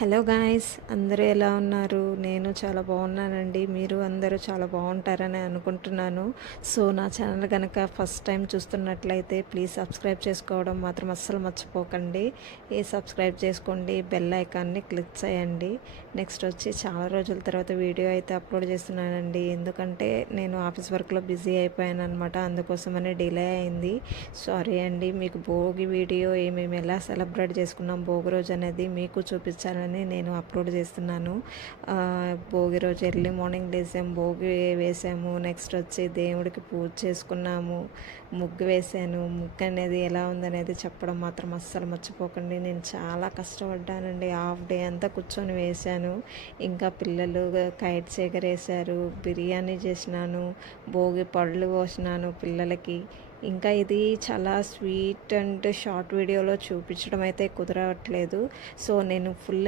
Hello guys, అందరూ ఎలా ఉన్నారు? నేను చాలా బాగున్నానండి. మీరు అందరూ చాలా బాగుంటారని అనుకుంటున్నాను. సో నా ఛానల్ కనుక ఫస్ట్ టైం చూస్తున్నట్లయితే ప్లీజ్ సబ్స్క్రైబ్ చేసుకోవడం మాత్రం అస్సలు మర్చిపోకండి. సబ్స్క్రైబ్ చేసుకోండి, బెల్ ఐకాన్ని క్లిక్ చేయండి. నెక్స్ట్ వచ్చి చాలా రోజుల తర్వాత వీడియో అయితే అప్లోడ్ చేస్తున్నానండి. ఎందుకంటే నేను ఆఫీస్ వర్క్లో బిజీ అయిపోయాను అనమాట. అందుకోసమని డిలే అయింది. సారీ అండి. మీకు భోగి వీడియో మేము ఎలా సెలబ్రేట్ చేసుకున్నాం భోగి రోజు అనేది మీకు చూపించాలని నేను అప్లోడ్ చేస్తున్నాను. భోగి రోజు ఎర్లీ మార్నింగ్ లేసాము, భోగి వేసాము. నెక్స్ట్ వచ్చి దేవుడికి పూజ చేసుకున్నాము, ముగ్గు వేసాను. ముగ్గు అనేది ఎలా ఉందనేది చెప్పడం మాత్రం అస్సలు మర్చిపోకండి. నేను చాలా కష్టపడ్డానండి. హాఫ్ డే అంతా కూర్చొని వేశాను. ఇంకా పిల్లలు కైట్స్ ఎగరేశారు, బిర్యానీ చేసినాను, భోగి పళ్ళు పోసినాను పిల్లలకి. ఇంకా ఇది చాలా స్వీట్ అండ్ షార్ట్ వీడియోలో చూపించడం అయితే కుదరట్లేదు. సో నేను ఫుల్